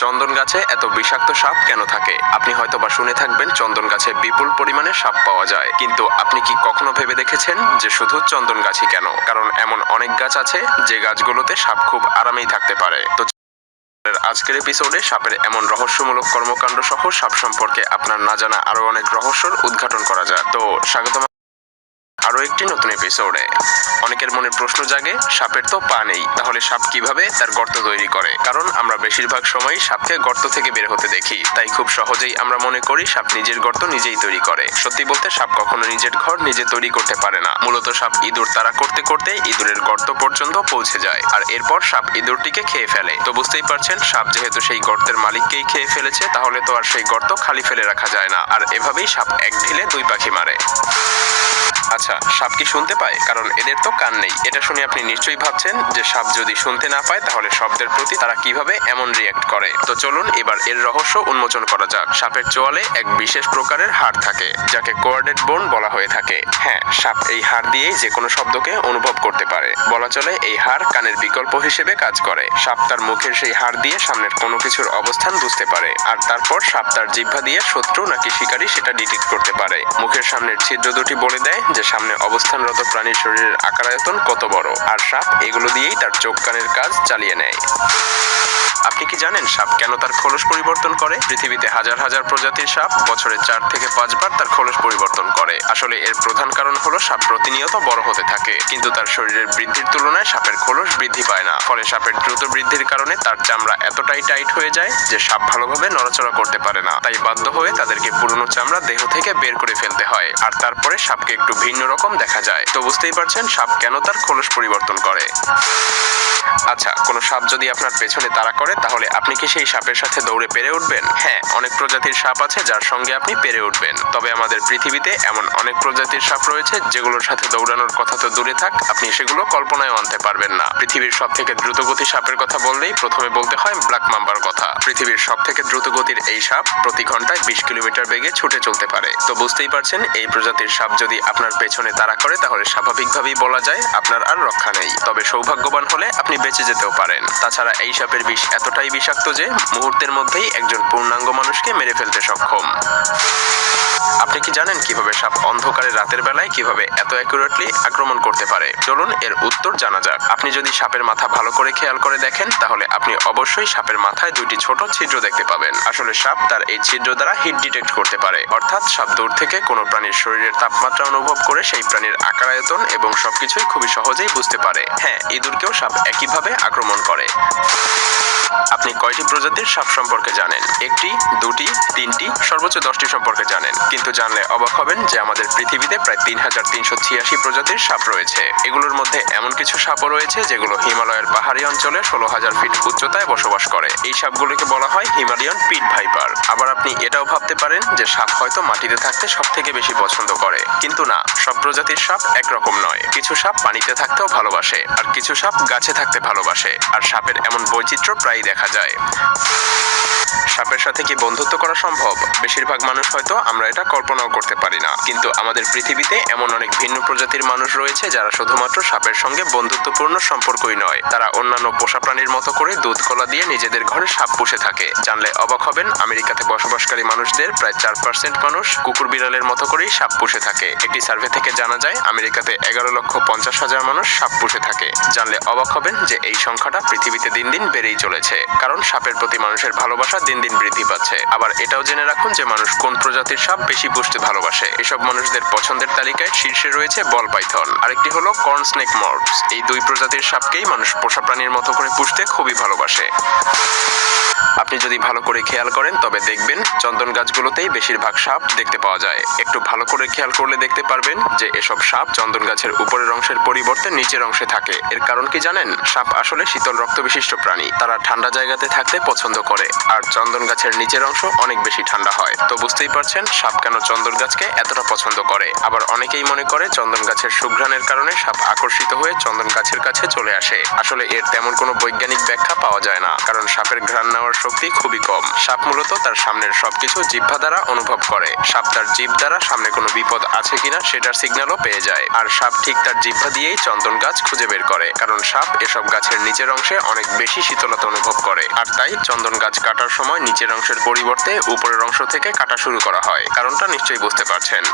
চন্দন গাছে এত বিষাক্ত সাপ কেন থাকে? আপনি হয়তোবা শুনে থাকবেন চন্দন গাছে বিপুল পরিমাণে সাপ পাওয়া যায়, কিন্তু আপনি কি কখনো ভেবে দেখেছেন যে শুধু চন্দন গাছই কেন? কারণ এমন অনেক গাছ আছে যে গাছগুলোতে সাপ খুব আরামেই থাকতে পারে। তো আজকের এপিসোডে সাপের এমন রহস্যমূলক কর্মকাণ্ড সহ সাপ সম্পর্কে আপনার না জানা আরো অনেক রহস্যর উদ্ঘাটন করা যায়। তো স্বাগতম আরো একটি নতুন এপিসোডে। অনেকের মনে প্রশ্ন জাগে, সাপের তো পা নেই, তাহলে সাপ কিভাবে তার গর্ত তৈরি করে? কারণ আমরা বেশিরভাগ সময়ই সাপকে গর্ত থেকে বের হতে দেখি, তাই খুব সহজেই আমরা মনে করি সাপ নিজের গর্ত নিজেই তৈরি করে। সত্যি বলতে সাপ কখনো নিজের ঘর নিজে তৈরি করতে পারে না। মূলত সাপ ইঁদুর তাড়া করতে করতে ইঁদুরের গর্ত পর্যন্ত পৌঁছে যায়, আর এরপর সাপ ইঁদুরটিকে খেয়ে ফেলে। তো বুঝতেই পারছেন, সাপ যেহেতু সেই গর্তের মালিককেই খেয়ে ফেলেছে, তাহলে তো আর সেই গর্ত খালি ফেলে রাখা যায় না। আর এভাবেই সাপ এক ঢিলে দুই পাখি মারে। আচ্ছা, সাপ কি শুনতে পায়? কারণ এদের তো কান নেই। এটা শুনে আপনি নিশ্চয়ই ভাবছেন যে সাপ যদি শুনতে না পায় তাহলে শব্দের প্রতি তারা কিভাবে এমন রিয়্যাক্ট করে। তো চলুন এবার এর রহস্য উন্মোচন করা যাক। সাপের চোয়ালে এক বিশেষ প্রকারের হাড় থাকে, যাকে কোয়ার্ডেট বোন বলা হয়ে থাকে। হ্যাঁ, সাপ এই হাড় দিয়েই যে কোনো শব্দকে অনুভব করতে পারে। বলা চলে এই হাড় কানের বিকল্প হিসেবে কাজ করে। সাপ তার মুখের সেই হাড় দিয়ে সামনের কোনো কিছুর অবস্থান বুঝতে পারে, আর তারপর সাপ তার জিহ্বা দিয়ে শত্রু নাকি শিকারী সেটা ডিটেক্ট করতে পারে। মুখের সামনের ছিদ্র দুটি বলে দেয় যে সামনে অবস্থানরত প্রাণীর শরীরের আকার আয়তন কত বড়, আর সাপ এগুলো দিয়েই তার চোখ কানের কাজ চালিয়ে নেয়। আপনি কি জানেন সাপ কেন তার খোলস পরিবর্তন করে? পৃথিবীতে হাজার হাজার প্রজাতির সাপ বছরে 4 থেকে 5 বার তার খোলস পরিবর্তন করে। আসলে এর প্রধান কারণ হলো সাপ প্রতিনিয়ত বড় হতে থাকে, কিন্তু তার শরীরের বৃদ্ধির তুলনায় সাপের খোলস বৃদ্ধি পায় না। ফলে সাপের দ্রুত বৃদ্ধির কারণে তার চামড়া এতটাই টাইট হয়ে যায় যে সাপ ভালোভাবে নড়াচড়া করতে পারে না। তাই বাধ্য হয়ে তাদেরকে পুরনো চামড়া দেহ থেকে বের করে ফেলতে হয়, আর তারপরে সাপকে একটু ভিন্ন রকম দেখা যায়। তো বুঝতেই পারছেন সাপ কেন তার খোলস পরিবর্তন করে। আচ্ছা, কোনো সাপ যদি আপনার পেছনে তাড়া করে, তাহলে আপনি কি সেই সাপের সাথে দৌড়ে পেরে উঠবেন? হ্যাঁ, অনেক প্রজাতির সাপ আছে যার সঙ্গে আপনি পেরে উঠবেন। তবে আমাদের পৃথিবীতে এমন অনেক প্রজাতির সাপ রয়েছে যেগুলোর সাথে দৌড়ানোর কথা তো দূরে থাক, আপনি সেগুলো কল্পনায়ও আনতে পারবেন না। পৃথিবীর সব থেকে দ্রুতগতি সাপের কথা বললেই প্রথমে বলতে হয় ব্ল্যাক মাম্বার কথা। পৃথিবীর সব থেকে দ্রুতগতির এই সাপ প্রতি ঘন্টায় 20 কিলোমিটার বেগে ছুটে চলতে পারে। তো বুঝতেই পারছেন, এই প্রজাতির সাপ যদি আপনার পেছনে তাড়া করে তাহলে স্বাভাবিকভাবেই বলা যায় আপনার আর রক্ষা নেই। তবে সৌভাগ্যবান হলে আপনি বেঁচে যেতেও পারেন। তাছাড়া এই সাপের বিষ এতটাই বিষাক্ত যে মুহূর্তের মধ্যেই একজন পূর্ণাঙ্গ মানুষকে মেরে ফেলতে সক্ষম। আপনি কি জানেন কিভাবে সাপ অন্ধকারে রাতের বেলায় কিভাবে এত অ্যাকুরেটলি আক্রমণ করতে পারে? চলুন এর উত্তর জানা যাক। আপনি যদি সাপের মাথা ভালো করে খেয়াল করে দেখেন, তাহলে আপনি অবশ্যই সাপের মাথায় দুইটি ছোট ছিদ্র দেখতে পাবেন। আসলে সাপ তার এই ছিদ্র দ্বারা হিট ডিটেক্ট করতে পারে, অর্থাৎ সাপ দূর থেকে কোনো প্রাণীর শরীরের তাপমাত্রা অনুভব করে সেই প্রাণীর আকার আয়তন এবং সবকিছুই খুবই সহজেই বুঝতে পারে। হ্যাঁ, ইঁদুরকেও সাপ একইভাবে আক্রমণ করে। আপনি কয়টি প্রজাতির সাপ সম্পর্কে জানেন? একটি, দুটি, তিনটি, সর্বোচ্চ 10টি সম্পর্কে জানেন। কিন্তু জানলে অবাক হবেন যে আমাদের পৃথিবীতে প্রায় 3386 প্রজাতির সাপ রয়েছে। এগুলোর মধ্যে এমন কিছু সাপও রয়েছে যেগুলো হিমালয়ের পাহাড়ি অঞ্চলে 16,000 ফিট উচ্চতায় বসবাস করে। এই সাপগুলোকে বলা হয় হিমালয়ান পিট ভাইপার। আবার আপনি এটাও ভাবতে পারেন যে সাপ হয়তো মাটিতে থাকতে সব থেকে বেশি পছন্দ করে, কিন্তু না, সব প্রজাতির সাপ একরকম নয়। কিছু সাপ পানিতে থাকতেও ভালোবাসে, আর কিছু সাপ গাছে থাকতে ভালোবাসে। আর সাপের এমন বৈচিত্র্য প্রায়ই দেখা যায়। সাপের সাথে কি বন্ধুত্ব করা সম্ভব? বেশিরভাগ মানুষ হয়তো আমরা এটা কল্পনাও করতে পারি না, কিন্তু আমাদের পৃথিবীতে এমন অনেক ভিন্ন প্রজাতির মানুষ রয়েছে যারা শুধুমাত্র সাপের সঙ্গে বন্ধুত্বপূর্ণ সম্পর্কই নয়, তারা অন্যান্য পোষা প্রাণীর মতো করে দুধ কলা দিয়ে নিজেদের ঘরে সাপ পুষে থাকে। জানলে অবাক হবেন, আমেরিকাতে বসবাসকারী মানুষদের প্রায় 4% মানুষ কুকুর বিড়ালের মতো করেই সাপ পুষে থাকে। একটি সার্ভে থেকে জানা যায় আমেরিকাতে 11,50,000 মানুষ সাপ পুষে থাকে। জানলে অবাক হবেন যে এই সংখ্যাটা পৃথিবীতে দিন দিন বেড়েই চলেছে, কারণ সাপের প্রতি মানুষের ভালোবাসা দিন দিন বৃদ্ধি পাচ্ছে। আবার এটাও জেনে রাখুন যে মানুষ কোন প্রজাতির সাপ বেশি পুষতে ভালোবাসে। এসব মানুষদের পছন্দের তালিকায় শীর্ষে রয়েছে বল পাইথন, আরেকটি হলো কর্ন স্নেক মর্পস। এই দুই প্রজাতির সাপকেই মানুষ পোষা প্রাণীর মতো করে পুষতে খুবই ভালোবাসে। আপনি যদি ভালো করে খেয়াল করেন তবে দেখবেন চন্দন গাছগুলোতেই বেশিরভাগ সাপ দেখতে পাওয়া যায়। একটু ভালো করে খেয়াল করলে দেখতে পারবেন যে এসব সাপ চন্দন গাছের উপরের অংশের পরিবর্তে নিচের অংশে থাকে। এর কারণ কি জানেন? সাপ আসলে শীতল রক্ত বিশিষ্ট প্রাণী। তারা ঠান্ডা জায়গাতে থাকতে পছন্দ করে, আর চন্দন গাছের নিচের অংশ অনেক বেশি ঠান্ডা হয়। তো বুঝতেই পারছেন সাপ কেন চন্দন গাছকে এতটা পছন্দ করে। আবার অনেকেই মনে করে চন্দন গাছের সুঘ্রাণের কারণে সাপ আকর্ষিত হয়ে চন্দন গাছের কাছে চলে আসে। আসলে এর তেমন কোনো বৈজ্ঞানিক ব্যাখ্যা পাওয়া যায় না, কারণ সাপের ঘ্রাণ নেওয়ার নেওয়ার শক্তি খুবই কম। সাপ মূলত তার সামনের সবকিছু জিহ্বা দ্বারা অনুভব করে। সাপ তার জিভ দ্বারা সামনে কোনো বিপদ আছে কিনা সেটার সিগন্যালও পেয়ে যায়। আর সাপ ঠিক তার জিহ্বা দিয়েই চন্দন গাছ খুঁজে বের করে, কারণ সাপ এসব গাছের নিচের অংশে অনেক বেশি শীতলতা অনুভব করে। আর তাই চন্দন গাছ কাটার সময় নিচের অংশের পরিবর্তে উপরের অংশ থেকে কাটা শুরু করা হয়। কারণটা নিশ্চয়ই বুঝতে পারছেন।